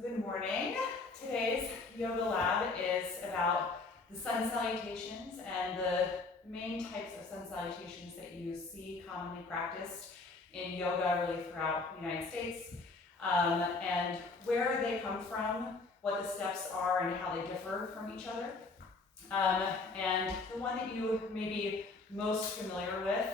Good morning. Today's Yoga Lab is about the Sun Salutations and the main types of Sun Salutations that you see commonly practiced in yoga really throughout the United States, and where they come from, what the steps are, and how they differ from each other. And the one that you may be most familiar with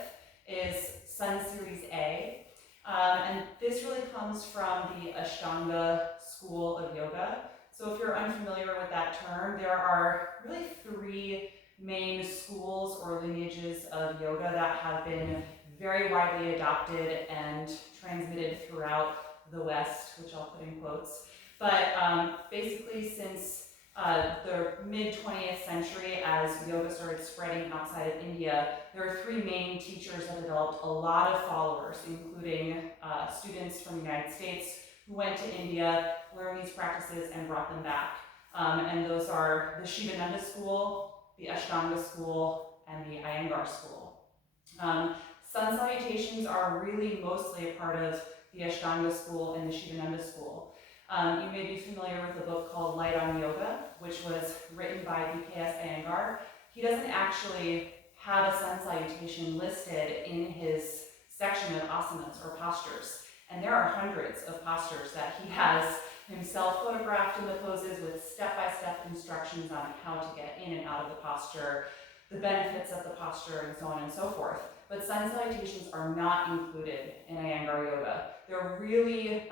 is Sun Series A. And this really comes from the Ashtanga school of yoga. So if you're unfamiliar with that term, there are really three main schools or lineages of yoga that have been very widely adopted and transmitted throughout the West, which I'll put in quotes. But basically since the mid-20th century, as yoga started spreading outside of India, there are three main teachers that developed a lot of followers, including students from the United States who went to India, learned these practices, and brought them back. And those are the Sivananda school, the Ashtanga school, and the Iyengar school. Sun Salutations are really mostly a part of the Ashtanga school and the Sivananda school. You may be familiar with a book called Light on Yoga, which was written by BKS Iyengar. He doesn't actually have a Sun Salutation listed in his section of asanas or postures. And there are hundreds of postures that he has himself photographed in the poses with step-by-step instructions on how to get in and out of the posture, the benefits of the posture, and so on and so forth. But Sun Salutations are not included in Iyengar Yoga. They're really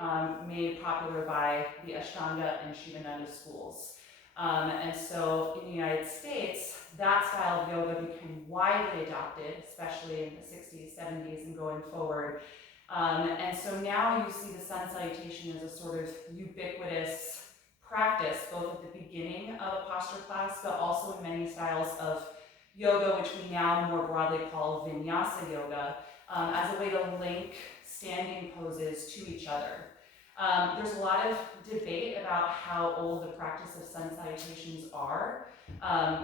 made popular by the Ashtanga and Sivananda schools. And so in the United States, that style of yoga became widely adopted, especially in the 60s, 70s, and going forward. And so now you see the Sun Salutation as a sort of ubiquitous practice, both at the beginning of a posture class, but also in many styles of yoga, which we now more broadly call vinyasa yoga, as a way to link standing poses to each other. There's a lot of debate about how old the practice of Sun Salutations are.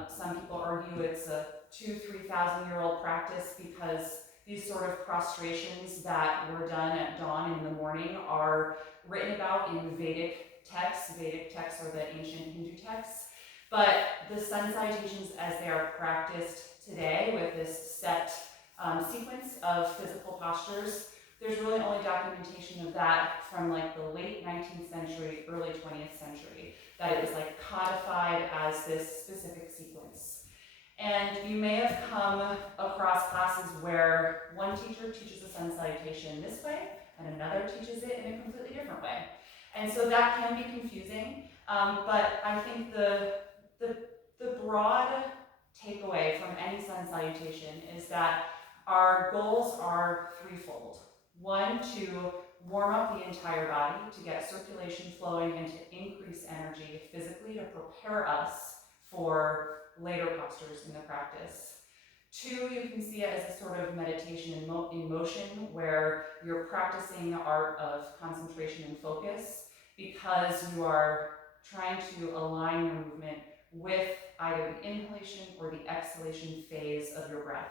Some people argue it's a 2,000-3,000-year-old practice because these sort of prostrations that were done at dawn in the morning are written about in Vedic texts. Vedic texts are the ancient Hindu texts. But the Sun Salutations as they are practiced today with this set sequence of physical postures, there's really only documentation of that from like the late 19th century, early 20th century, that it was like codified as this specific sequence. And you may have come across classes where one teacher teaches a Sun Salutation this way and another teaches it in a completely different way. And so that can be confusing, but I think the broad takeaway from any Sun Salutation is that our goals are threefold. One, to warm up the entire body, to get circulation flowing and to increase energy physically to prepare us for later postures in the practice. Two, you can see it as a sort of meditation in motion where you're practicing the art of concentration and focus because you are trying to align your movement with either the inhalation or the exhalation phase of your breath.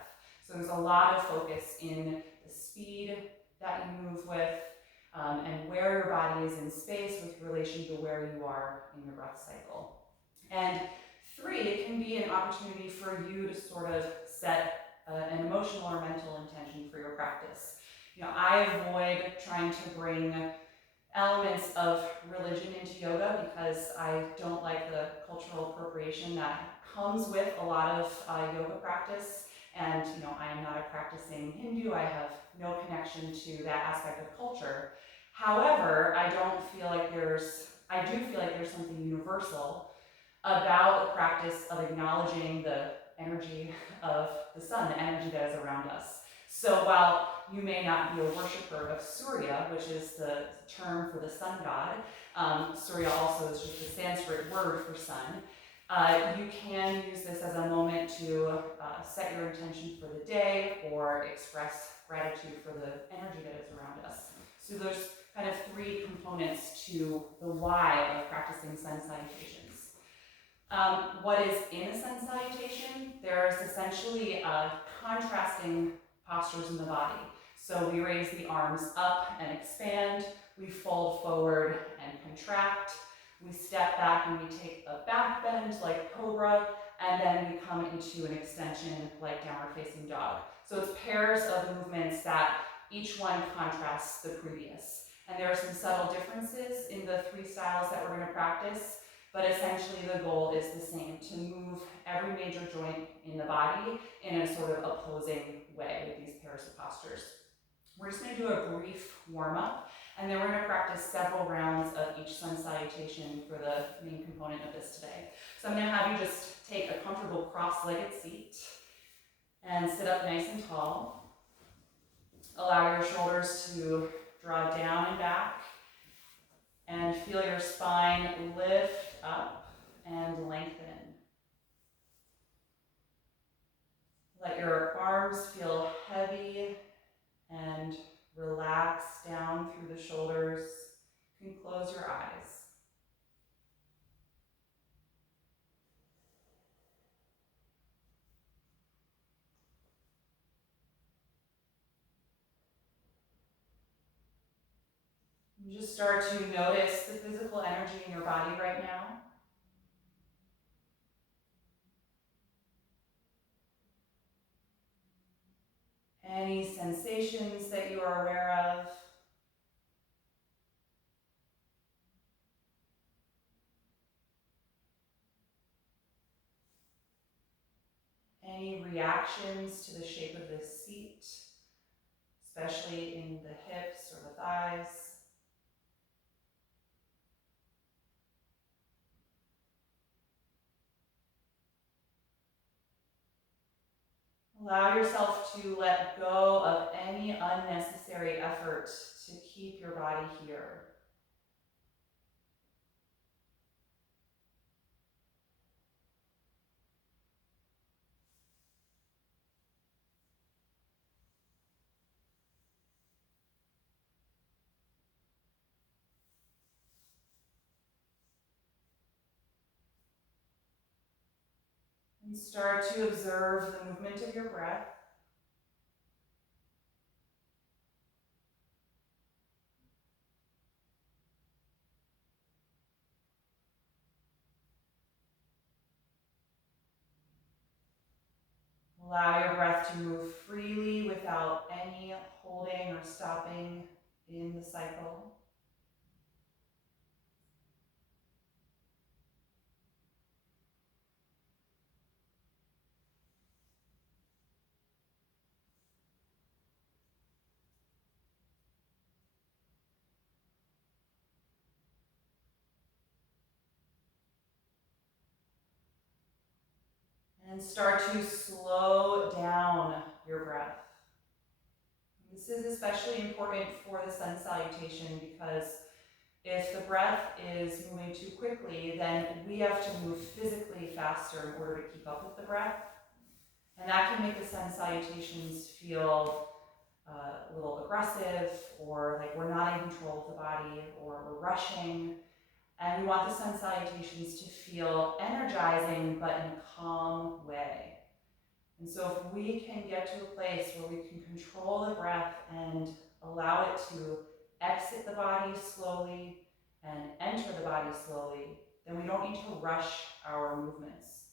So there's a lot of focus in the speed that you move with and where your body is in space with relation to where you are in your breath cycle. And three, it can be an opportunity for you to sort of set an emotional or mental intention for your practice. You know, I avoid trying to bring elements of religion into yoga because I don't like the cultural appropriation that comes with a lot of yoga practice. And you know, I am not a practicing Hindu. I have no connection to that aspect of culture. However, I do feel like there's something universal about the practice of acknowledging the energy of the sun, the energy that is around us. So while you may not be a worshiper of Surya, which is the term for the sun god, Surya also is just a Sanskrit word for sun, you can use this as a moment to set your intention for the day or express gratitude for the energy that is around us. So there's kind of three components to the why of practicing Sun Salutations. What is in a Sun Salutation? There's essentially contrasting postures in the body. So we raise the arms up and expand, we fold forward and contract, We step back and we take a back bend like cobra, and then we come into an extension like downward facing dog. So it's pairs of movements that each one contrasts the previous. And there are some subtle differences in the three styles that we're going to practice, but essentially the goal is the same, to move every major joint in the body in a sort of opposing way with these pairs of postures. We're just going to do a brief warm-up, and then we're going to practice several rounds of each sun salutation for the main component of this today. So I'm going to have you just take a comfortable cross-legged seat and sit up nice and tall. Allow your shoulders to draw down and back, and feel your spine lift up and lengthen. Let your arms feel heavy and relax down through the shoulders. You can close your eyes. And just start to notice the physical energy in your body right now. Any sensations that you are aware of. Any reactions to the shape of this seat, especially in the hips or the thighs. Allow yourself to let go of any unnecessary effort to keep your body here. And start to observe the movement of your breath. Allow your breath to move freely without any holding or stopping in the cycle. And start to slow down your breath. This is especially important for the sun salutation because if the breath is moving too quickly, then we have to move physically faster in order to keep up with the breath. And that can make the sun salutations feel a little aggressive, or like we're not in control of the body, or we're rushing. And we want the sun salutations to feel energizing, but in a calm way. And so if we can get to a place where we can control the breath and allow it to exit the body slowly and enter the body slowly, then we don't need to rush our movements.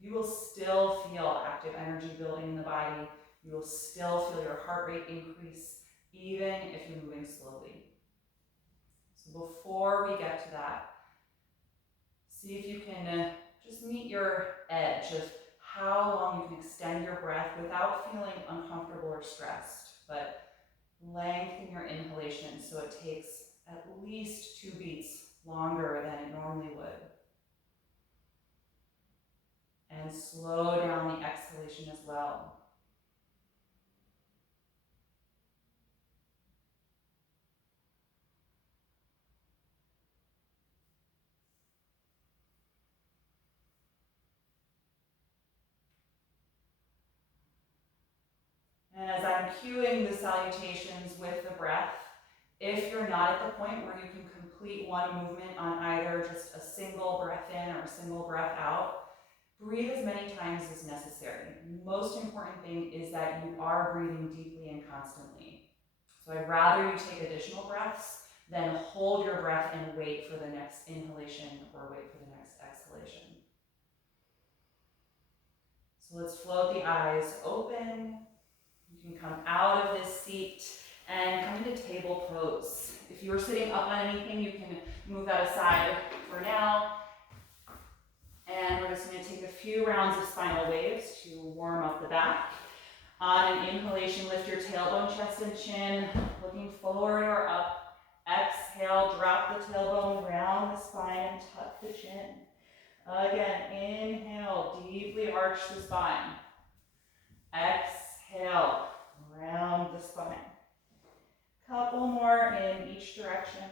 You will still feel active energy building in the body. You will still feel your heart rate increase, even if you're moving slowly. So before we get to that, see if you can just meet your edge of how long you can extend your breath without feeling uncomfortable or stressed, but lengthen your inhalation so it takes at least 2 beats longer than it normally would. And slow down the exhalation as well. And as I'm cueing the salutations with the breath, if you're not at the point where you can complete one movement on either just a single breath in or a single breath out, breathe as many times as necessary. The most important thing is that you are breathing deeply and constantly. So I'd rather you take additional breaths Then hold your breath and wait for the next inhalation or wait for the next exhalation. So let's float the eyes open. You can come out of this seat and come into table pose. If you're sitting up on anything, you can move that aside for now. And we're just going to take a few rounds of spinal waves to warm up the back. On an inhalation, lift your tailbone, chest, and chin, looking forward or up. Exhale, drop the tailbone, round the spine, and tuck the chin. Again, inhale, deeply arch the spine. Exhale, round the spine. Couple more in each direction.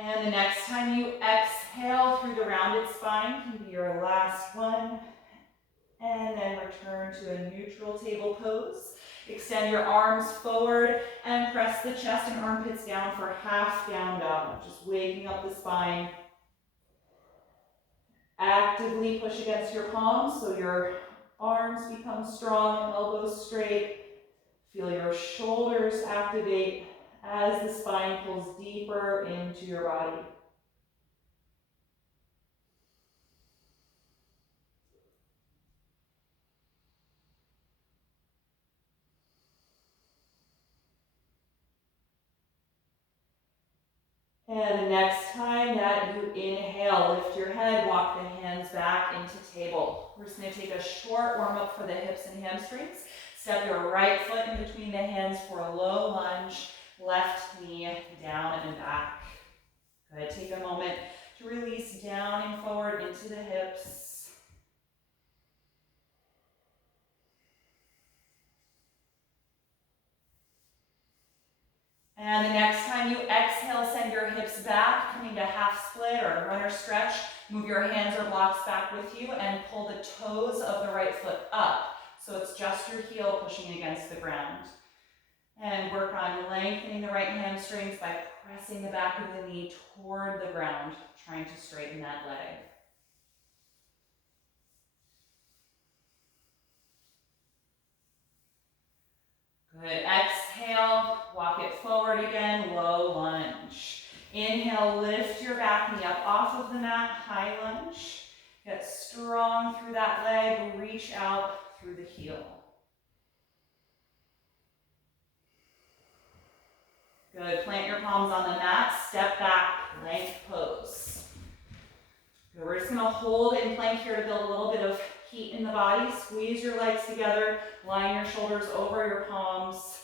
And the next time you exhale through the rounded spine can be your last one. And then return to a neutral table pose. Extend your arms forward and press the chest and armpits down for half down dog. Just waking up the spine. Actively push against your palms so your arms become strong, elbows straight. Feel your shoulders activate as the spine pulls deeper into your body. And the next time that you inhale, lift your head, walk the hands back into table. We're just going to take a short warm up for the hips and hamstrings. Step your right foot in between the hands for a low lunge, left knee down and back. Good. Take a moment to release down and forward into the hips. And the next time you exhale, send your hips back, coming to half split or runner stretch. Move your hands or blocks back with you and pull the toes of the right foot up. So it's just your heel pushing against the ground. And work on lengthening the right hamstrings by pressing the back of the knee toward the ground, trying to straighten that leg. Good. Exhale, walk it forward again, low lunge. Inhale, lift your back knee up off of the mat, high lunge. Get strong through that leg, reach out through the heel. Good. Plant your palms on the mat, step back, plank pose. Good. We're just going to hold in plank here to build a little bit of heat in the body. Squeeze your legs together, line your shoulders over your palms.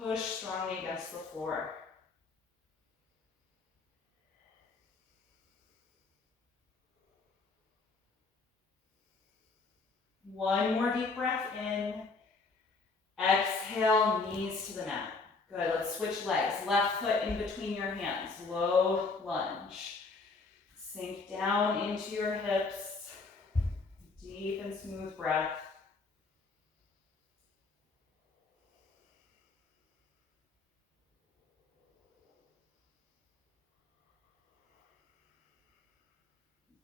Push strongly against the floor. One more deep breath in. Exhale, knees to the mat. Good, let's switch legs. Left foot in between your hands, low lunge. Sink down into your hips. Deep and smooth breath.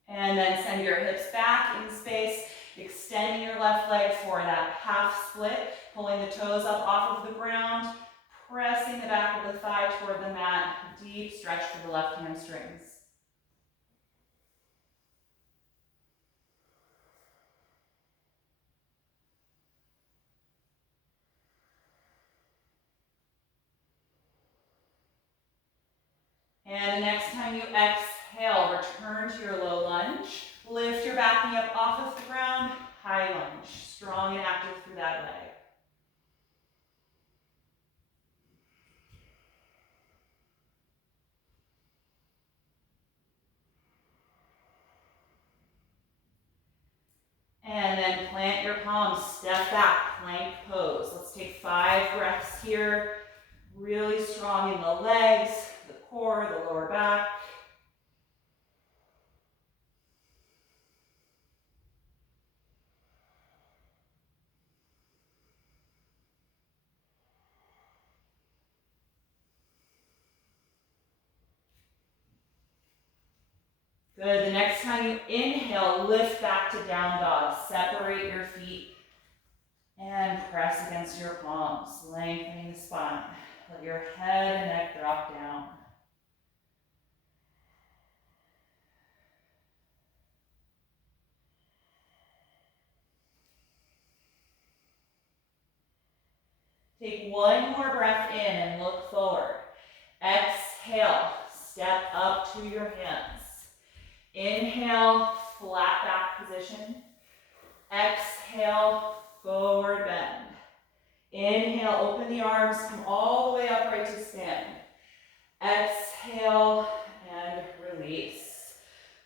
And then send your hips back in space, extending your left leg for that half split, pulling the toes up off of the ground, pressing the back of the thigh toward the mat, deep stretch for the left hamstrings. And the next time you exhale, return to your low lunge. Lift your back knee up off of the ground, high lunge, strong and active through that leg. And then plant your palms, step back, plank pose. Let's take 5 breaths here. Really strong in the legs, the core, the lower back. Good. The next time you inhale, lift back to down dog. Separate your feet and press against your palms, lengthening the spine. Let your head and neck drop down. Take one more breath in and look forward. Exhale, step up to your hands. Inhale, flat back position. Exhale, forward bend. Inhale, open the arms, come all the way upright to stand. Exhale and release.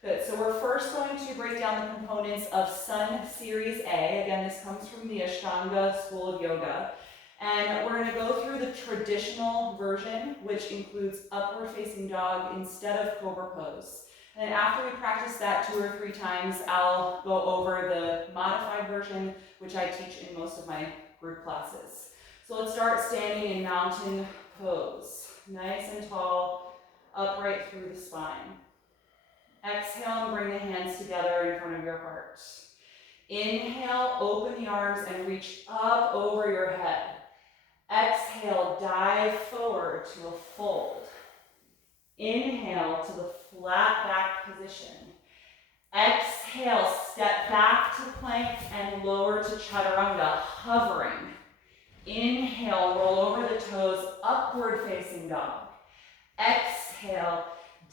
Good, so we're first going to break down the components of Sun Series A. Again, this comes from the Ashtanga School of Yoga. And we're going to go through the traditional version, which includes upward facing dog instead of cobra pose. And after we practice that 2 or 3 times, I'll go over the modified version, which I teach in most of my group classes. So let's start standing in mountain pose. Nice and tall, upright through the spine. Exhale and bring the hands together in front of your heart. Inhale, open the arms and reach up over your head. Exhale, dive forward to a fold. Inhale to the flat back position. Exhale, step back to plank and lower to chaturanga, hovering. Inhale, roll over the toes, upward facing dog. Exhale,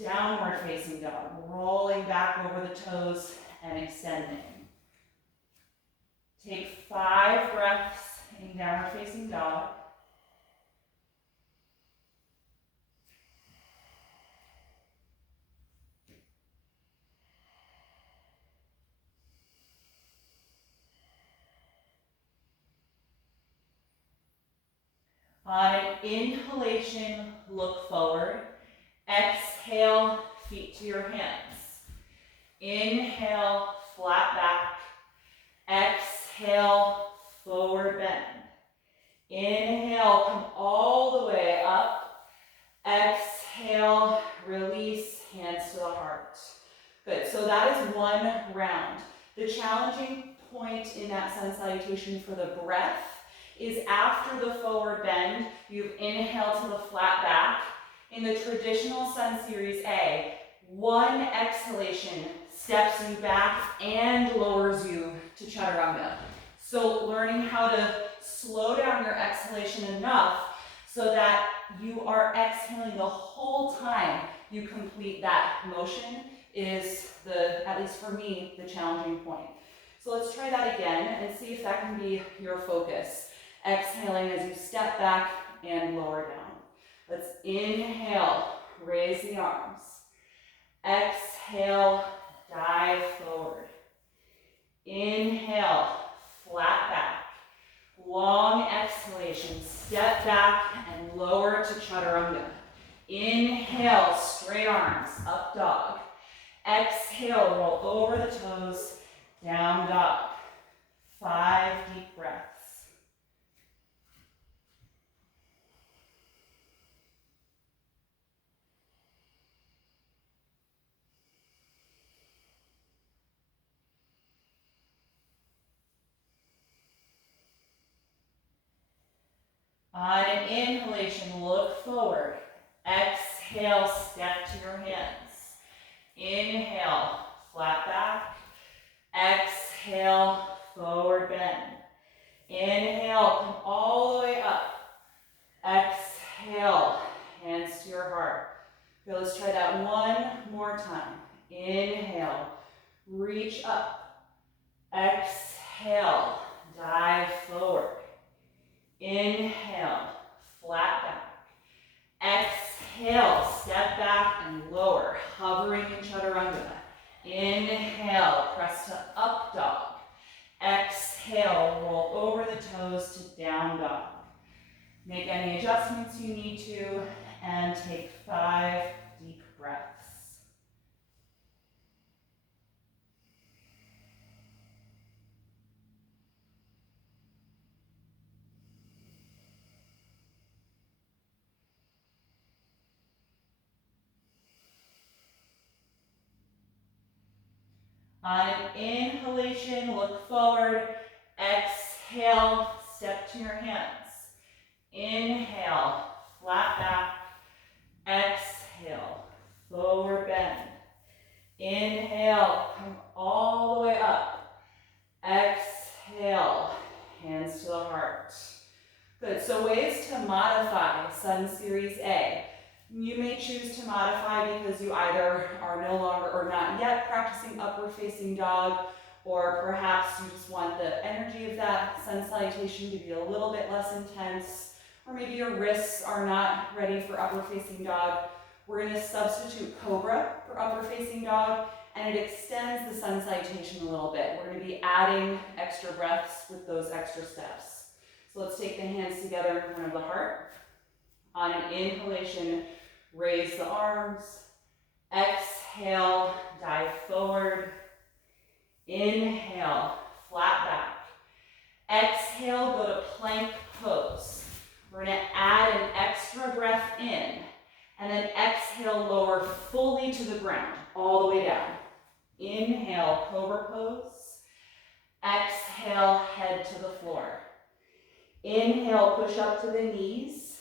downward facing dog, rolling back over the toes and extending. Take 5 breaths in downward facing dog. On an inhalation, look forward. Exhale, feet to your hands. Inhale, flat back. Exhale, forward bend. Inhale, come all the way up. Exhale, release, hands to the heart. Good, so that is one round. The challenging point in that sun salutation for the breath is after the forward bend, you've inhaled to the flat back. In the traditional Sun Series A, one exhalation steps you back and lowers you to chaturanga. So learning how to slow down your exhalation enough so that you are exhaling the whole time you complete that motion is at least for me, the challenging point. So let's try that again and see if that can be your focus. Exhaling as you step back and lower down. Let's inhale, raise the arms. Exhale, dive forward. Inhale, flat back. Long exhalation, step back and lower to chaturanga. Inhale, straight arms, up dog. Exhale, roll over the toes, down dog. 5 deep breaths. On an inhalation, look forward. Exhale, step to your hands. Inhale, flat back. Exhale, forward bend. Inhale, come all the way up. Exhale, hands to your heart. Okay, let's try that one more time. Inhale, reach up. Exhale, dive forward. Inhale, flat back. Exhale, step back and lower, hovering in chaturanga. Inhale, press to up dog. Exhale, roll over the toes to down dog. Make any adjustments you need to, and take 5 deep breaths. On an inhalation, look forward. Exhale, step to your hands. Inhale, flat back. Exhale, forward bend. Inhale, come all the way up. Exhale, hands to the heart. Good, so ways to modify Sun Series A. You may choose to modify because you either are no longer or not yet practicing upward facing dog, or perhaps you just want the energy of that sun salutation to be a little bit less intense, or maybe your wrists are not ready for upward facing dog. We're going to substitute Cobra for upward facing dog, and it extends the sun salutation a little bit. We're going to be adding extra breaths with those extra steps. So let's take the hands together in front of the heart. On an inhalation, raise the arms. Exhale, dive forward. Inhale, flat back. Exhale, go to plank pose. We're going to add an extra breath in, and then exhale, lower fully to the ground, all the way down. Inhale, cobra pose. Exhale, head to the floor. Inhale, push up to the knees.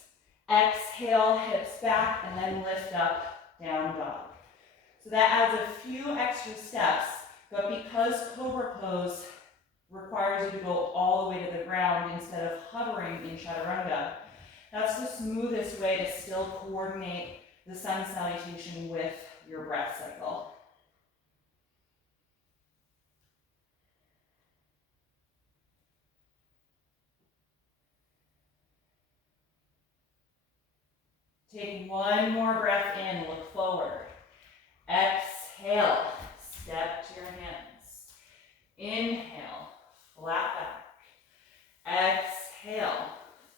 Exhale, hips back, and then lift up, down dog. So that adds a few extra steps, but because cobra pose requires you to go all the way to the ground instead of hovering in chaturanga, that's the smoothest way to still coordinate the sun salutation with your breath cycle. Take one more breath in, look forward. Exhale, step to your hands. Inhale, flat back. Exhale,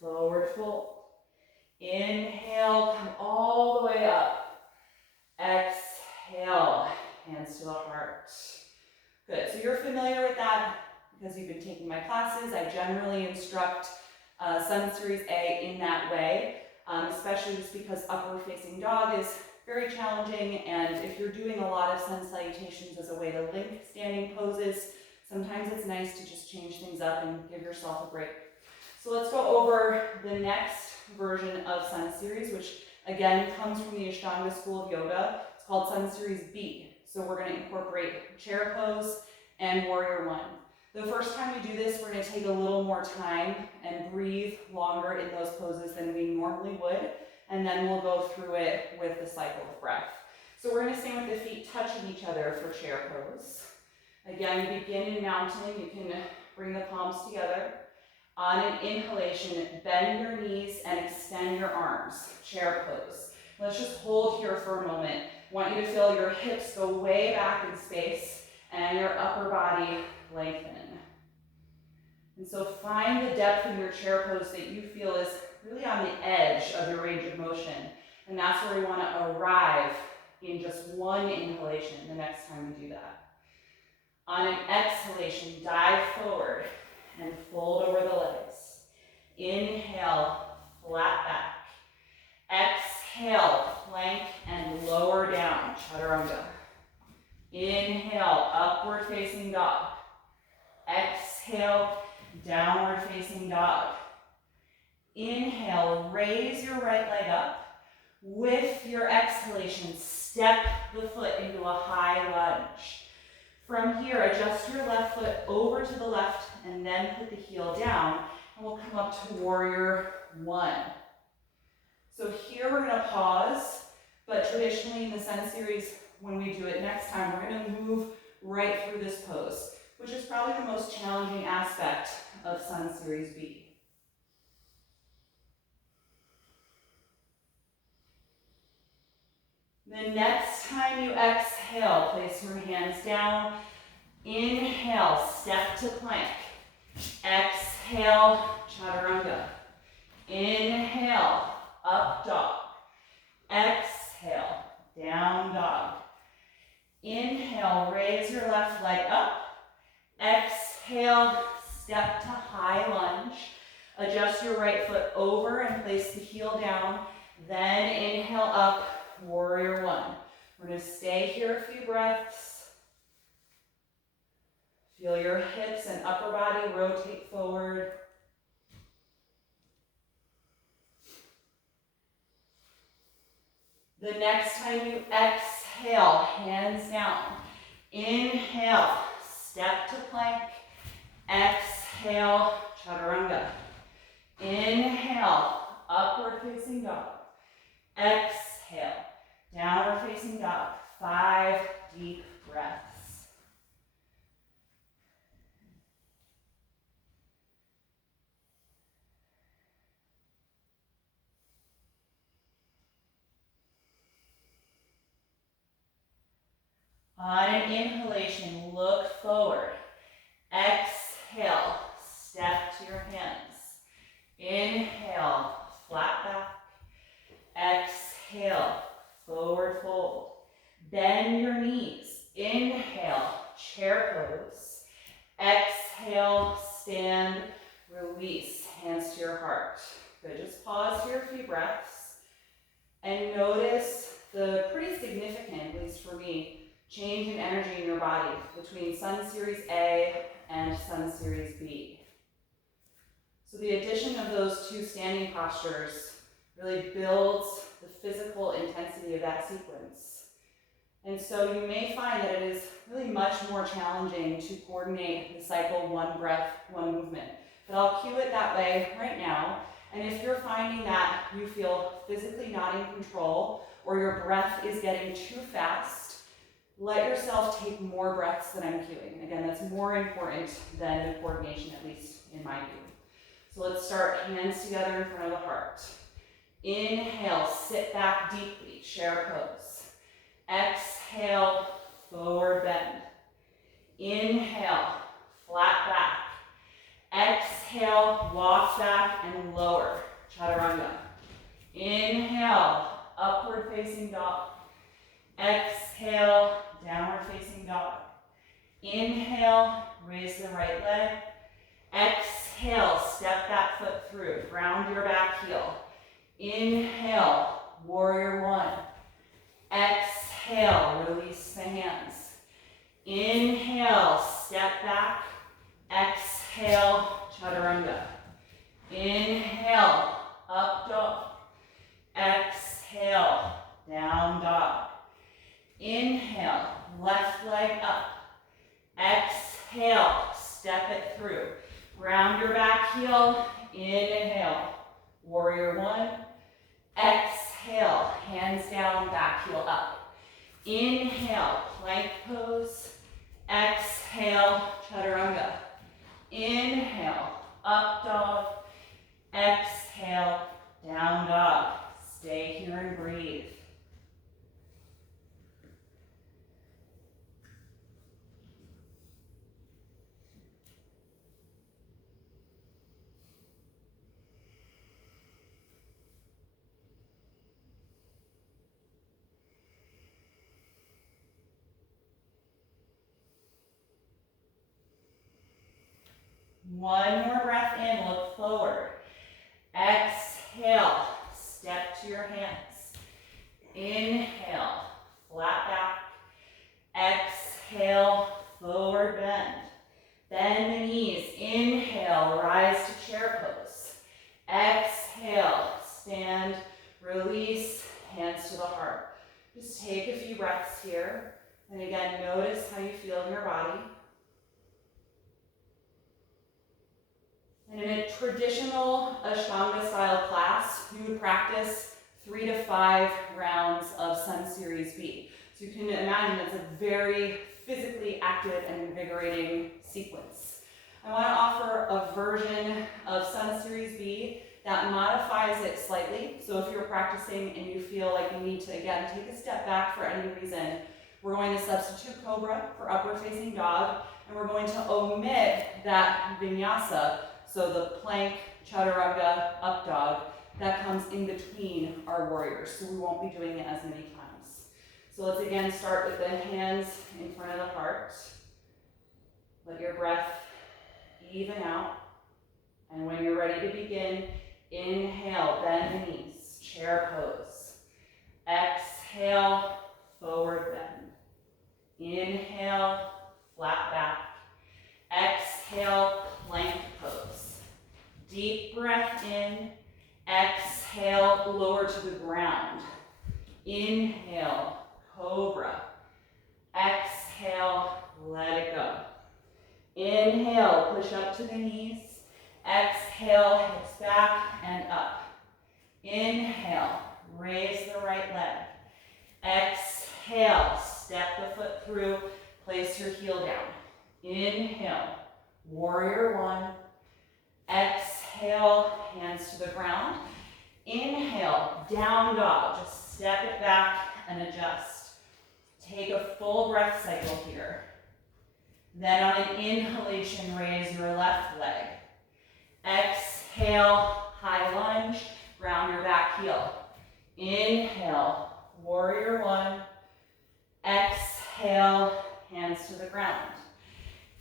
forward fold. Inhale, come all the way up. Exhale, hands to the heart. Good, so you're familiar with that because you've been taking my classes. I generally instruct Sun Series A in that way. Especially just because upward facing dog is very challenging, and if you're doing a lot of sun salutations as a way to link standing poses, sometimes it's nice to just change things up and give yourself a break. So let's go over the next version of Sun Series, which again comes from the Ashtanga school of yoga. It's called Sun Series B. So we're going to incorporate chair pose and warrior one. The first time we do this, we're going to take a little more time and breathe longer in those poses than we normally would, and then we'll go through it with the cycle of breath. So we're going to stand with the feet touching each other for chair pose. Again, we begin in mountain. You can bring the palms together. On an inhalation, bend your knees and extend your arms, chair pose. Let's just hold here for a moment. I want you to feel your hips go way back in space and your upper body lengthen. And so find the depth in your chair pose that you feel is really on the edge of your range of motion. And that's where we want to arrive in just one inhalation the next time we do that. On an exhalation, dive forward and fold over the legs. Inhale, flat back. Exhale, plank and lower down, chaturanga. Inhale, upward facing dog. Exhale, downward facing dog. Inhale, raise your right leg up. With your exhalation, step the foot into a high lunge. From here, adjust your left foot over to the left and then put the heel down, and we'll come up to warrior one. So here we're going to pause, but traditionally in the Sun Series, when we do it next time, we're going to move right through this pose, which is probably the most challenging aspect of Sun Series B. The next time you exhale, place your hands down. Inhale, step to plank. Exhale, chaturanga. Inhale, up dog. Exhale, down dog. Inhale, raise your left leg up. Exhale, step to high lunge. Adjust your right foot over and place the heel down. Then inhale up, warrior one. We're going to stay here a few breaths. Feel your hips and upper body rotate forward. The next time you exhale, hands down. Inhale, step to plank. Exhale, chaturanga. Inhale, upward facing dog. Exhale, downward facing dog. 5 deep breaths. On an inhalation, look forward. Exhale, step to your hands. Inhale, flat back. Exhale, forward fold. Bend your knees. Inhale, chair pose. Exhale, stand, release, hands to your heart. Good, just pause here a few breaths and notice the pretty significant, at least for me, change in energy in your body between Sun Series A and Sun Series B. So the addition of those two standing postures really builds the physical intensity of that sequence. And so you may find that it is really much more challenging to coordinate the cycle, one breath, one movement. But I'll cue it that way right now. And if you're finding that you feel physically not in control or your breath is getting too fast, let yourself take more breaths than I'm cueing. Again, that's more important than the coordination, at least in my view. So let's start hands together in front of the heart. Inhale, sit back deeply, chair pose. Exhale, forward bend. Inhale, flat back. Exhale, walk back and lower, chaturanga. Inhale, upward facing dog. Exhale, downward facing dog. Inhale, raise the right leg. Exhale, step that foot through, ground your back heel. Inhale, warrior one. Exhale, release the hands. Inhale, step back. Exhale, chaturanga. Inhale, up dog. Exhale, down dog. Inhale, left leg up. Exhale, step it through. Ground your back heel. Inhale, warrior one. Exhale, hands down, back heel up. Inhale, plank pose. Exhale, chaturanga. Inhale, up dog. Exhale, down dog. Stay here and breathe. One more breath in, look forward. Exhale, step to your hands. Inhale, flat back. Exhale, forward bend. Bend the knees. Inhale, rise to chair pose. Exhale, stand, release, hands to the heart. Just take a few breaths here. And again, notice how you feel in your body. And in a traditional Ashtanga style class, you would practice 3 to 5 rounds of Sun Series B. So you can imagine it's a very physically active and invigorating sequence. I want to offer a version of Sun Series B that modifies it slightly. So if you're practicing and you feel like you need to, again, take a step back for any reason, we're going to substitute Cobra for upward facing dog, and we're going to omit that vinyasa, so the plank, chaturanga, up dog, that comes in between our warriors. So we won't be doing it as many times. So let's again start with the hands in front of the heart. Let your breath even out. And when you're ready to begin, inhale, bend the knees, chair pose. Exhale, forward bend. Inhale, flat back. Inhale, plank pose. Deep breath in. Exhale, lower to the ground. Inhale, cobra. Exhale, let it go. Inhale, push up to the knees. Exhale, hips back and up. Inhale, raise the right leg. Exhale, step the foot through, place your heel down. Inhale, warrior one. Exhale, hands to the ground. Inhale, down dog, just step it back and adjust. Take a full breath cycle here. Then on an inhalation, raise your left leg. Exhale, high lunge, ground your back heel. Inhale, warrior one. Exhale, hands to the ground.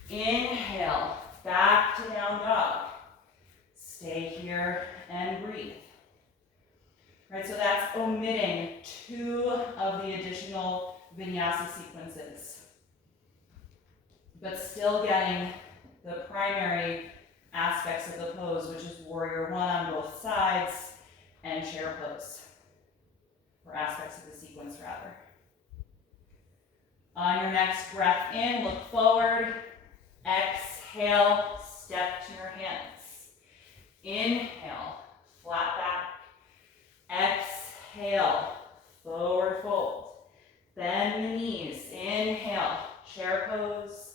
Inhale, back to down dog. Stay here and breathe. Right, so that's omitting 2 of the additional vinyasa sequences, but still getting the primary aspects of the pose, which is warrior one on both sides and chair pose, or aspects of the sequence rather. On your next breath in, look forward. Exhale, step to your hands. Inhale, flat back. Exhale, forward fold. Bend the knees. Inhale, chair pose.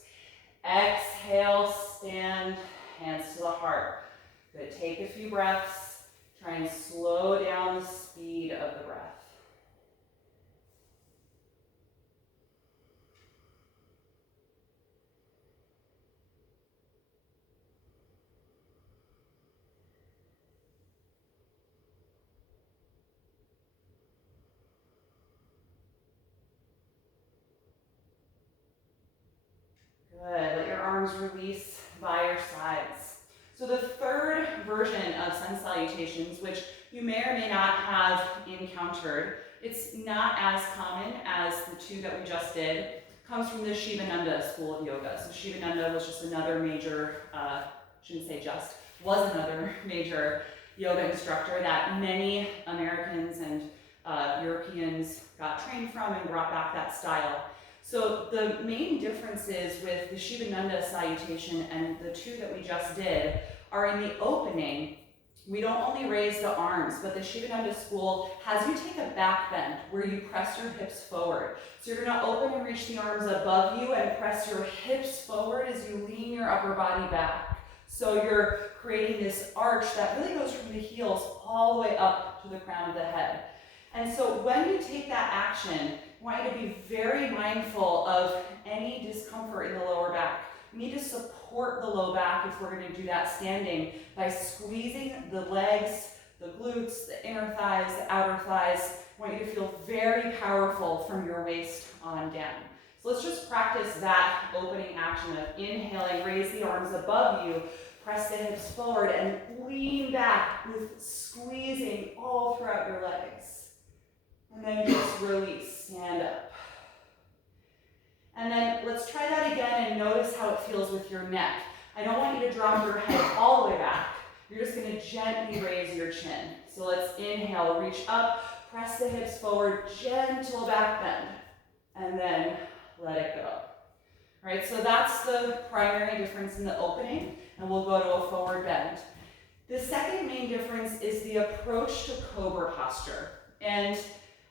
Exhale, stand, hands to the heart. Good, take a few breaths. Try and slow down the speed of the breath. Good, let your arms release by your sides. So the third version of Sun Salutations, which you may or may not have encountered, it's not as common as the 2 that we just did, comes from the Sivananda school of yoga. So Sivananda was just another major, was another major yoga instructor that many Americans and Europeans got trained from and brought back that style. So the main differences with the Sivananda salutation and the 2 that we just did are in the opening. We don't only raise the arms, but the Sivananda school has you take a back bend where you press your hips forward. So you're going to open and reach the arms above you and press your hips forward as you lean your upper body back. So you're creating this arch that really goes from the heels all the way up to the crown of the head. And so when you take that action, I want you to be very mindful of any discomfort in the lower back. We need to support the low back if we're going to do that standing by squeezing the legs, the glutes, the inner thighs, the outer thighs. I want you to feel very powerful from your waist on down. So let's just practice that opening action of inhaling, raise the arms above you, press the hips forward, and lean back with squeezing all throughout your legs. And then just release, stand up. And then let's try that again and notice how it feels with your neck. I don't want you to drop your head all the way back. You're just going to gently raise your chin. So let's inhale, reach up, press the hips forward, gentle back bend, and then let it go. All right, so that's the primary difference in the opening, and we'll go to a forward bend. The second main difference is the approach to cobra posture. And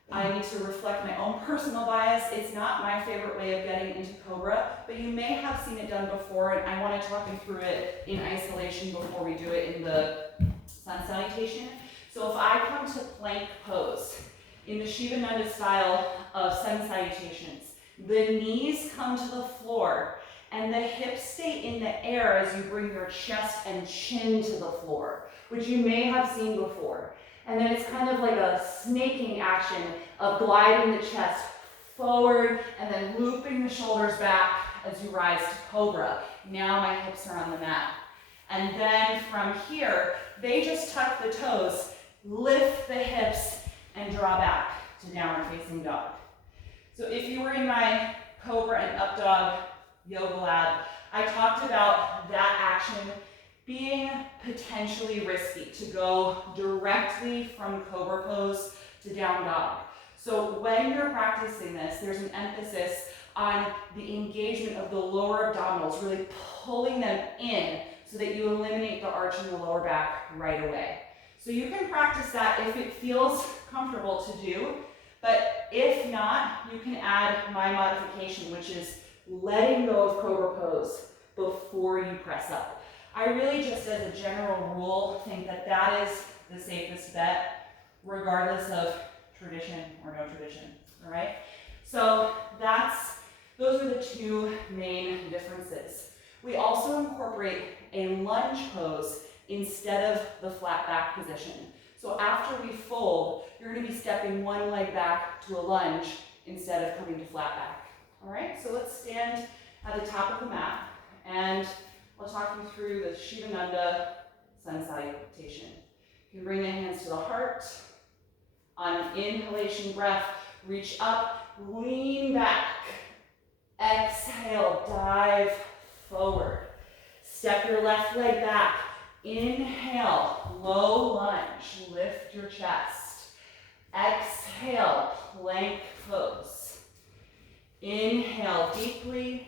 I need to reflect my own personal bias. It's not my favorite way of getting into cobra, but you may have seen it done before, and I want to talk you through it in isolation before we do it in the Sun Salutation. So if I come to plank pose, in the Sivananda style of Sun Salutations, the knees come to the floor, and the hips stay in the air as you bring your chest and chin to the floor, which you may have seen before. And then it's kind of like a snaking action of gliding the chest forward and then looping the shoulders back as you rise to cobra. Now my hips are on the mat. And then from here, they just tuck the toes, lift the hips, and draw back to downward facing dog. So if you were in my cobra and up dog yoga lab, I talked about that action being potentially risky to go directly from cobra pose to down dog. So when you're practicing this, there's an emphasis on the engagement of the lower abdominals, really pulling them in so that you eliminate the arch in the lower back right away. So you can practice that if it feels comfortable to do, but if not, you can add my modification, which is letting go of cobra pose before you press up. I really just, as a general rule, think that that is the safest bet, regardless of tradition or no tradition, all right? So those are the two main differences. We also incorporate a lunge pose instead of the flat back position. So after we fold, you're going to be stepping one leg back to a lunge instead of coming to flat back. All right, so let's stand at the top of the mat, and I'll talk you through the Sivananda Sun Salutation. You can bring the hands to the heart. On an inhalation breath, reach up, lean back. Exhale, dive forward. Step your left leg back. Inhale, low lunge, lift your chest. Exhale, plank pose. Inhale deeply.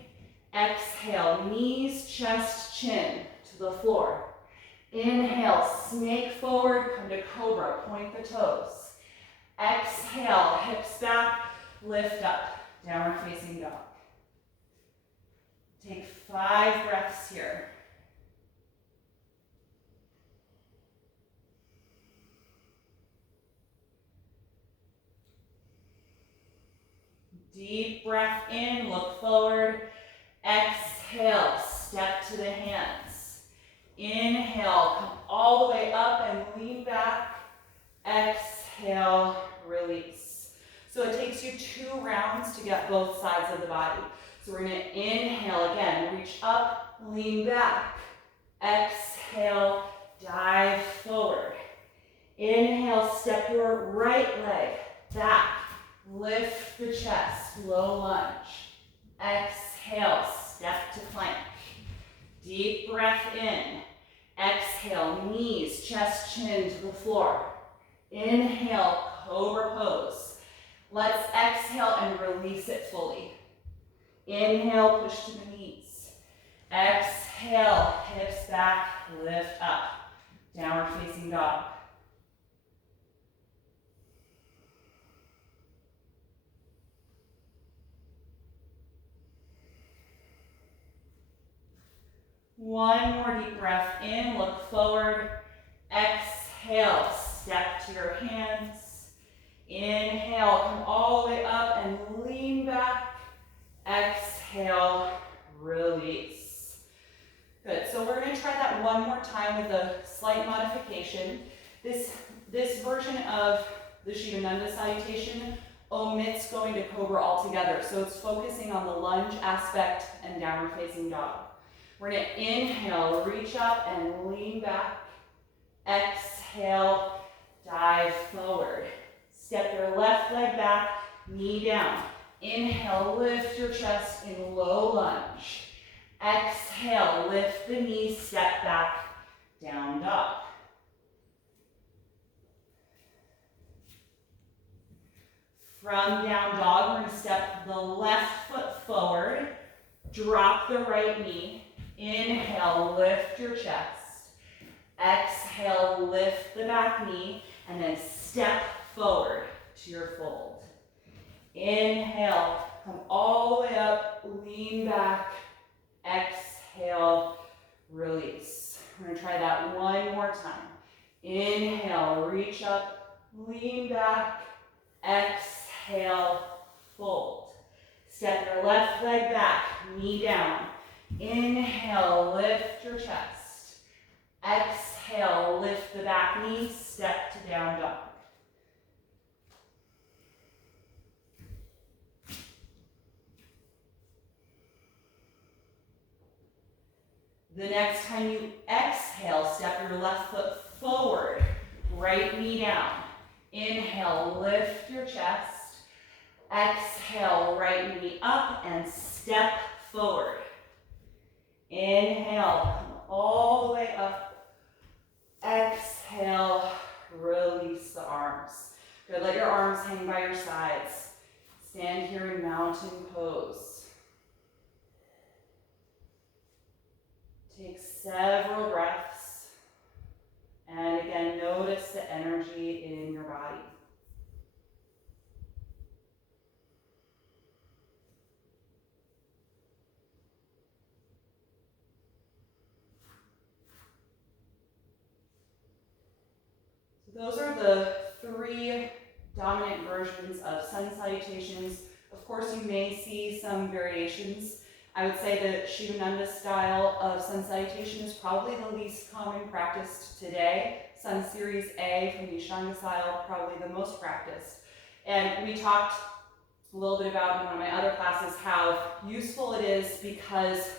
Exhale, knees, chest, chin to the floor. Inhale, snake forward, come to cobra, point the toes. Exhale, hips back, lift up, downward facing dog. Take 5 breaths here. Deep breath in, look forward. Exhale, step to the hands. Inhale, come all the way up and lean back. Exhale, release. So it takes you 2 rounds to get both sides of the body. So we're going to inhale again, reach up, lean back. Exhale, dive forward. Inhale, step your right leg back. Lift the chest, low lunge. Exhale, step to plank. Deep breath in. Exhale, knees, chest, chin to the floor. Inhale, cobra pose. Let's exhale and release it fully. Inhale, push to the knees. Exhale, hips back, lift up. Downward facing dog. One more deep breath in, look forward. Exhale, step to your hands. Inhale, come all the way up and lean back. Exhale, release. Good, so we're going to try that one more time with a slight modification. This version of the Sivananda salutation omits going to cobra altogether, so it's focusing on the lunge aspect and downward facing dog. We're going to inhale, reach up and lean back. Exhale, dive forward. Step your left leg back, knee down. Inhale, lift your chest in low lunge. Exhale, lift the knees, step back, down dog. From down dog, we're going to step the left foot forward, drop the right knee. Inhale, lift your chest. Exhale, lift the back knee, and then step forward to your fold. Inhale, come all the way up, lean back. Exhale, release. We're going to try that one more time. Inhale, reach up, lean back. Exhale, fold. Step your left leg back, knee down. Inhale, lift your chest. Exhale, lift the back knee, step to down dog. The next time you exhale, step your left foot forward, right knee down. Inhale, lift your chest. Exhale, right knee up and step forward. Inhale, come all the way up. Exhale, release the arms. Good, let your arms hang by your sides. Stand here in mountain pose. Take several breaths. And again, notice the energy in your body. Those are the three dominant versions of Sun Salutations. Of course, you may see some variations. I would say the Sivananda style of Sun Salutation is probably the least common practiced today. Sun Series A from the Ashtanga style, probably the most practiced. And we talked a little bit about in one of my other classes how useful it is because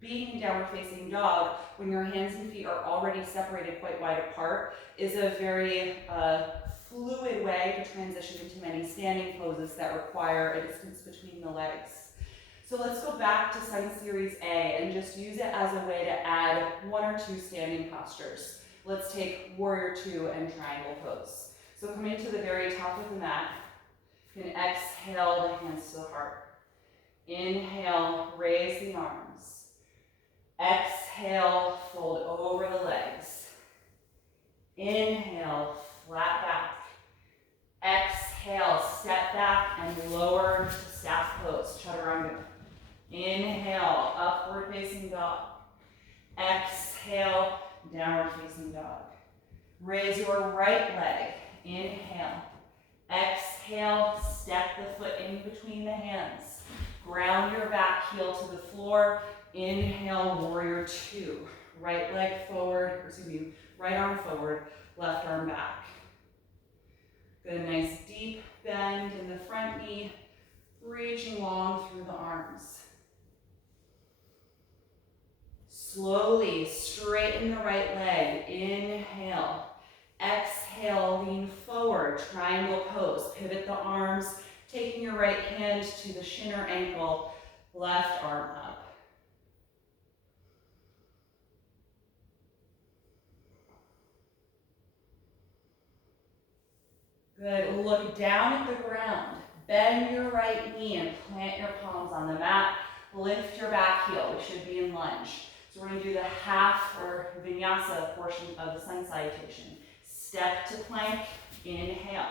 being in downward facing dog, when your hands and feet are already separated quite wide apart, is a very fluid way to transition into many standing poses that require a distance between the legs. So let's go back to Sun Series A and just use it as a way to add one or two standing postures. Let's take Warrior Two and Triangle Pose. So coming to the very top of the mat, you can exhale the hands to the heart. Inhale, raise the arms. Exhale, fold over the legs. Inhale, flat back. Exhale, step back and lower to staff pose, chaturanga. Inhale, upward facing dog. Exhale, downward facing dog. Raise your right leg. Inhale. Exhale, step the foot in between the hands. Ground your back heel to the floor. Inhale, Warrior Two. Right leg forward, right arm forward, left arm back. Good, nice deep bend in the front knee, reaching long through the arms. Slowly straighten the right leg. Inhale. Exhale, lean forward, triangle pose. Pivot the arms, taking your right hand to the shin or ankle, left arm up. Good, look down at the ground. Bend your right knee and plant your palms on the mat. Lift your back heel, we should be in lunge. So we're gonna do the half or vinyasa portion of the Sun Salutation. Step to plank, inhale.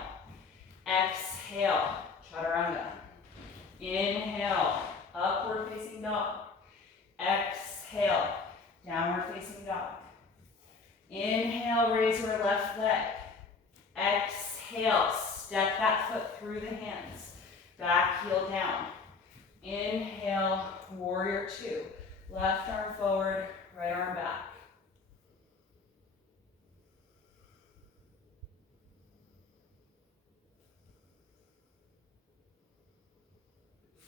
Exhale, chaturanga. Inhale, upward facing dog. Exhale, downward facing dog. Inhale, raise your left leg. Exhale, step that foot through the hands. Back heel down. Inhale, Warrior Two. Left arm forward, right arm back.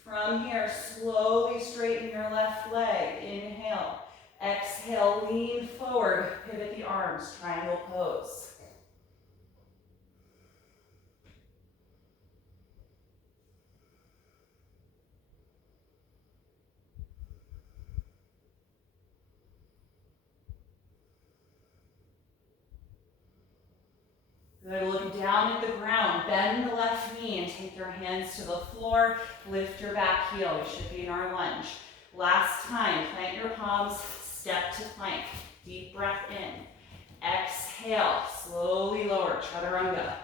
From here, slowly straighten your left leg. Inhale. Exhale, lean forward, pivot the arms, triangle pose. Good, look down at the ground, bend the left knee and take your hands to the floor, lift your back heel, we should be in our lunge. Last time, plant your palms, step to plank, deep breath in. Exhale, slowly lower, chaturanga.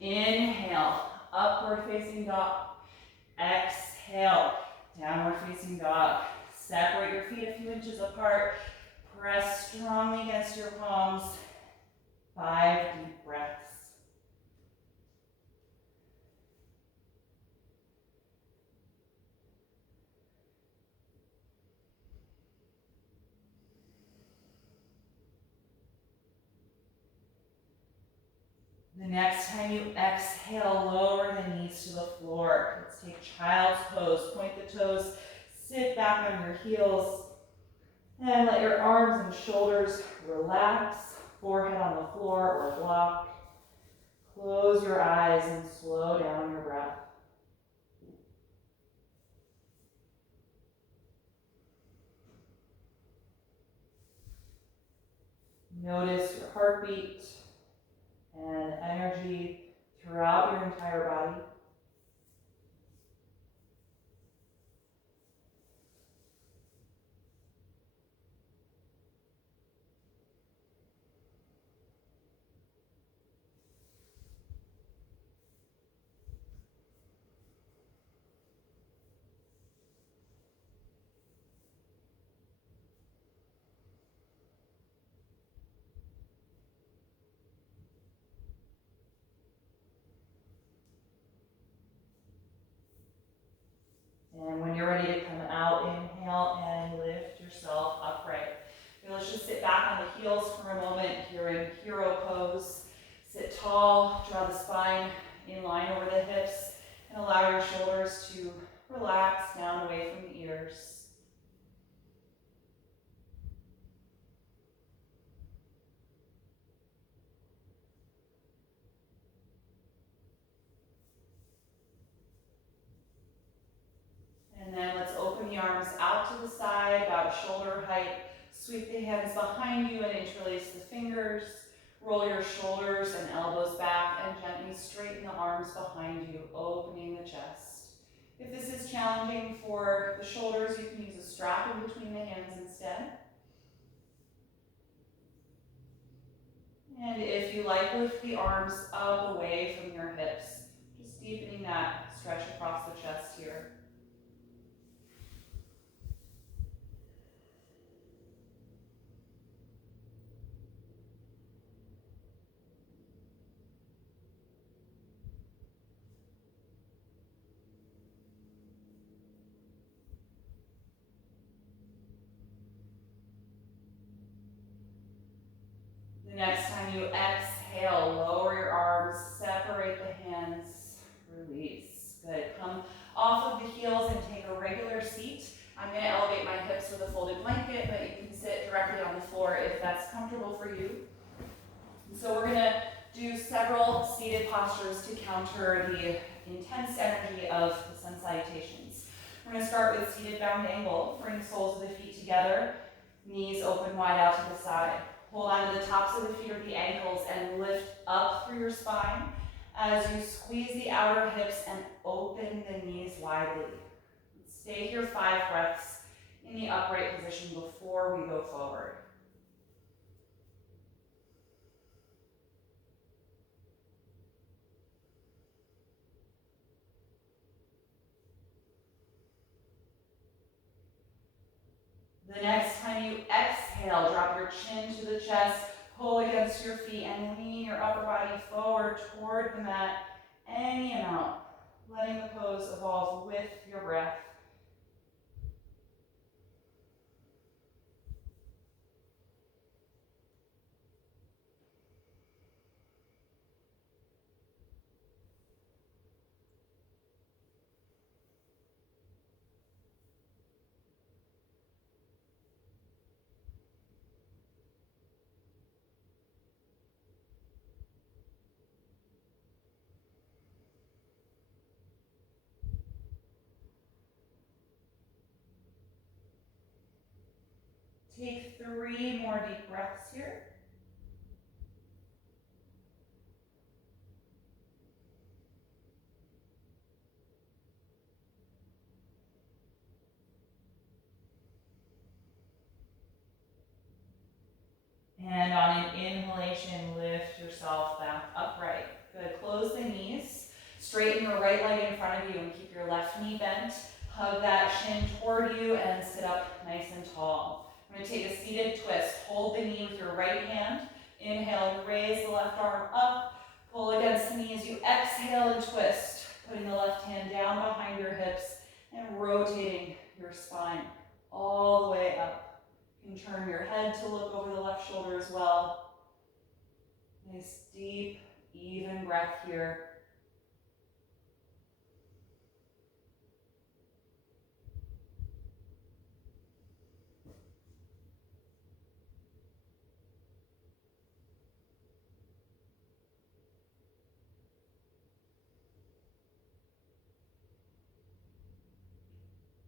Inhale, upward facing dog. Exhale, downward facing dog. Separate your feet a few inches apart, press strongly against your palms. 5 deep breaths. The next time you exhale, lower the knees to the floor. Let's take child's pose. Point the toes, sit back on your heels, and let your arms and shoulders relax. Forehead on the floor or block. Close your eyes and slow down your breath. Notice your heartbeat and energy throughout your entire body. And when you're ready to come out, inhale and lift yourself upright. Okay, let's just sit back on the heels for a moment. You're in hero pose. Sit tall, draw the spine in line over the hips, and allow your shoulders to relax down away from the ears. And then let's open the arms out to the side, about shoulder height. Sweep the hands behind you and interlace the fingers. Roll your shoulders and elbows back and gently straighten the arms behind you, opening the chest. If this is challenging for the shoulders, you can use a strap in between the hands instead. And if you like, lift the arms up away from your hips, just deepening that stretch across the chest here. The next time you exhale, lower your arms, separate the hands, release. Good. Come off of the heels and take a regular seat. I'm going to elevate my hips with a folded blanket, but you can sit directly on the floor if that's comfortable for you. So we're going to do several seated postures to counter the intense energy of the Sun Salutations. We're going to start with seated bound angle. Bring the soles of the feet together, knees open wide out to the side. Hold on to the tops of the feet or the ankles and lift up through your spine as you squeeze the outer hips and open the knees widely. Stay here 5 breaths in the upright position before we go forward. The next time you exhale, drop your chin to the chest, pull against your feet, and lean your upper body forward toward the mat any amount, letting the pose evolve with your breath. Take 3 more deep breaths here. And on an inhalation, lift yourself back upright. Good. Close the knees. Straighten your right leg in front of you and keep your left knee bent. Hug that shin toward you and sit up nice and tall. We're going to take a seated twist. Hold the knee with your right hand. Inhale and raise the left arm up. Pull against the knee as you exhale and twist. Putting the left hand down behind your hips and rotating your spine all the way up. You can turn your head to look over the left shoulder as well. Nice, deep, even breath here.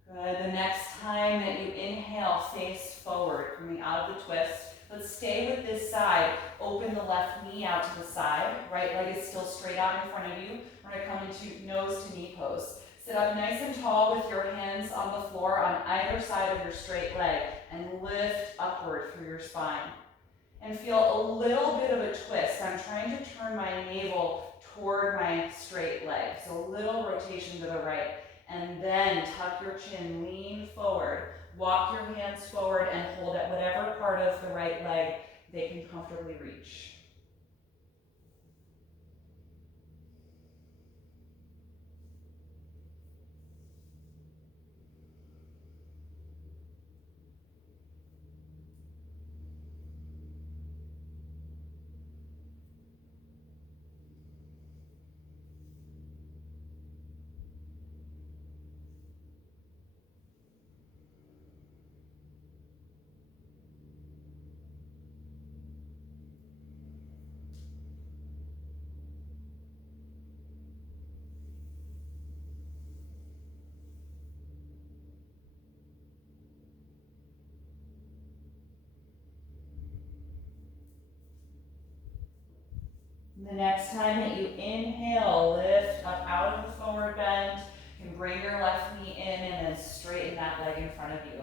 Good. The next time that you inhale, face forward, coming out of the twist. Let's stay with this side. Open the left knee out to the side. Right leg is still straight out in front of you. We're going to come into nose to knee pose. Sit up nice and tall with your hands on the floor on either side of your straight leg and lift upward through your spine. And feel a little bit of a twist. I'm trying to turn my navel toward my straight leg. So a little rotation to the right. And then tuck your chin, lean forward. Walk your hands forward and hold at whatever part of the right leg they can comfortably reach. The next time that you inhale, lift up out of the forward bend. You can bring your left knee in and then straighten that leg in front of you.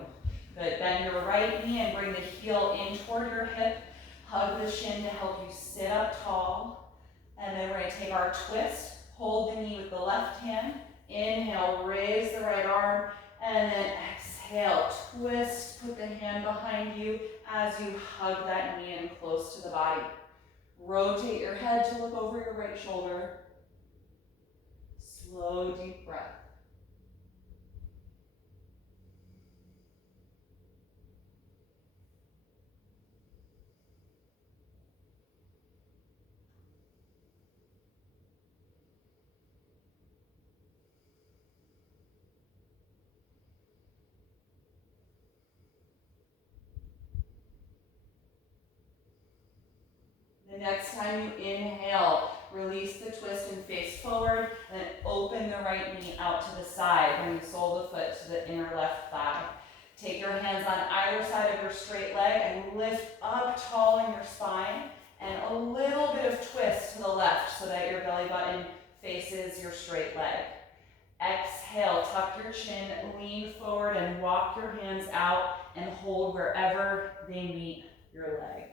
Good. Bend your right knee and bring the heel in toward your hip. Hug the shin to help you sit up tall. And then we're going to take our twist. Hold the knee with the left hand. Inhale, raise the right arm. And then exhale, twist, put the hand behind you as you hug that knee in close to the body. Rotate your head to look over your right shoulder. Slow, deep breath. The next time you inhale, release the twist and face forward, and then open the right knee out to the side. Bring the sole of the foot to the inner left thigh. Take your hands on either side of your straight leg and lift up tall in your spine, and a little bit of twist to the left so that your belly button faces your straight leg. Exhale, tuck your chin, lean forward, and walk your hands out and hold wherever they meet your leg.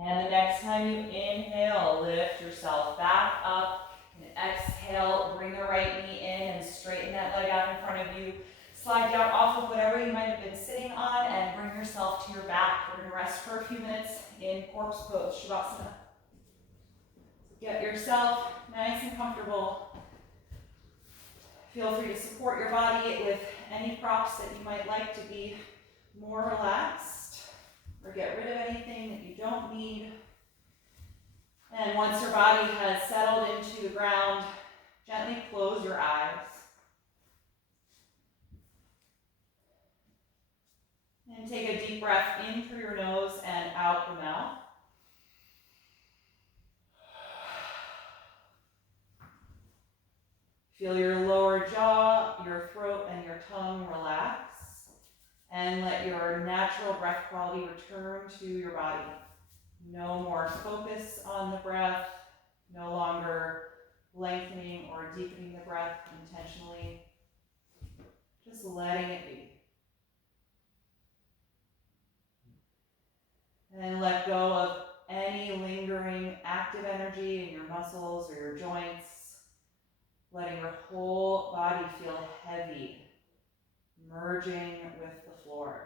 And the next time you inhale, lift yourself back up. And exhale, bring the right knee in and straighten that leg out in front of you. Slide down off of whatever you might have been sitting on and bring yourself to your back. We're going to rest for a few minutes in corpse pose, Shavasana. Get yourself nice and comfortable. Feel free to support your body with any props that you might like to be more relaxed, or get rid of anything that you don't need. And once your body has settled into the ground, gently close your eyes. And take a deep breath in through your nose and out the mouth. Feel your lower jaw, your throat, and your tongue relax. And let your natural breath quality return to your body. No more focus on the breath, no longer lengthening or deepening the breath intentionally. Just letting it be. And let go of any lingering active energy in your muscles or your joints. Letting your whole body feel heavy, merging with the floor.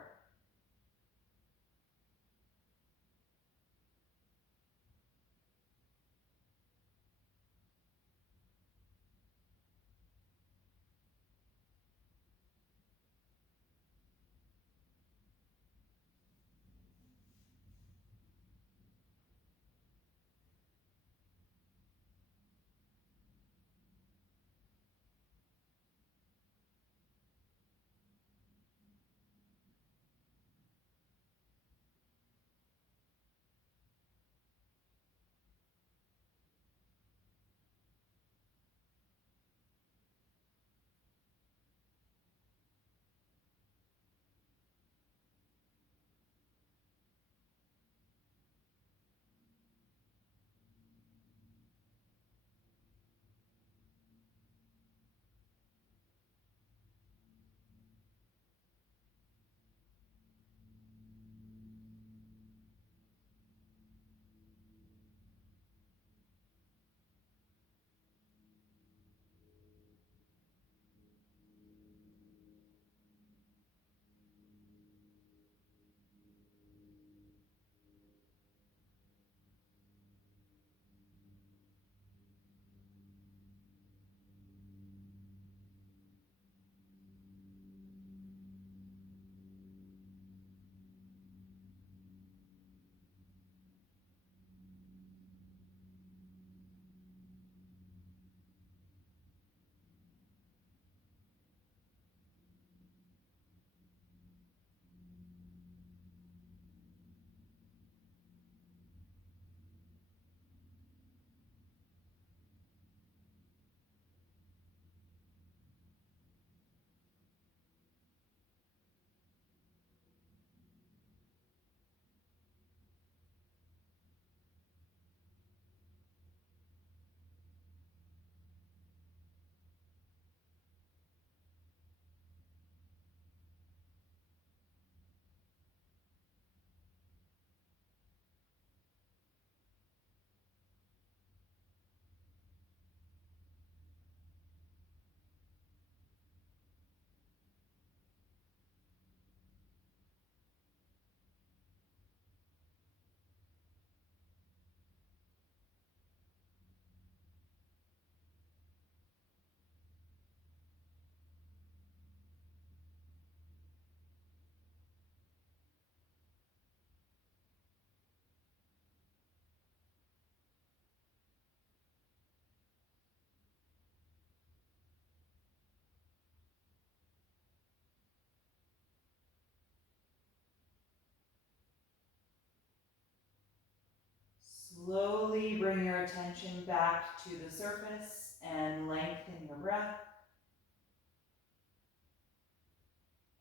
your attention back to the surface and lengthen your breath.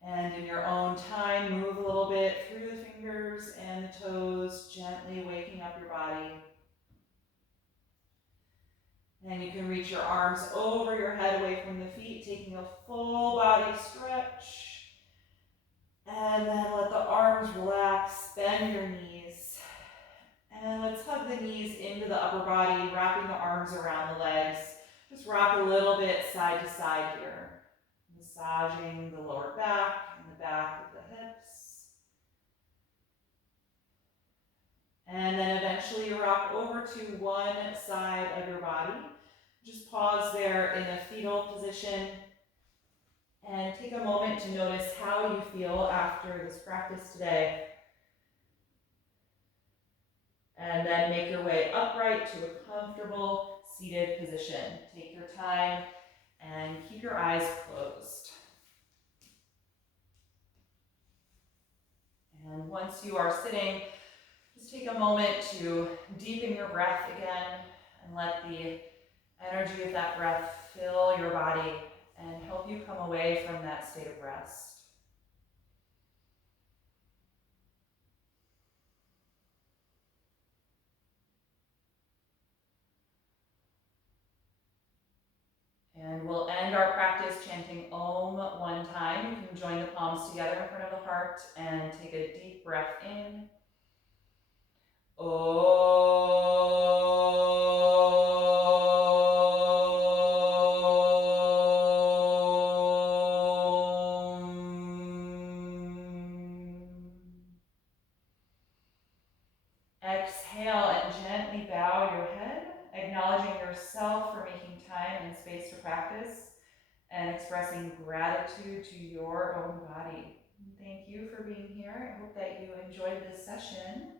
And in your own time, move a little bit through the fingers and the toes, gently waking up your body. And you can reach your arms over your head away from the feet, taking a full body stretch. And then let the arms relax, bend your knees. And let's hug the knees into the upper body, wrapping the arms around the legs. Just rock a little bit side to side here. Massaging the lower back and the back of the hips. And then eventually you rock over to one side of your body. Just pause there in the fetal position and take a moment to notice how you feel after this practice today. And then make your way upright to a comfortable seated position. Take your time and keep your eyes closed. And once you are sitting, just take a moment to deepen your breath again and let the energy of that breath fill your body and help you come away from that state of rest. And we'll end our practice chanting Om one time. You can join the palms together in front of the heart and take a deep breath in. Exhale and gently bow your head, acknowledging yourself for making time and space to practice and expressing gratitude to your own body. Thank you for being here. I hope that you enjoyed this session.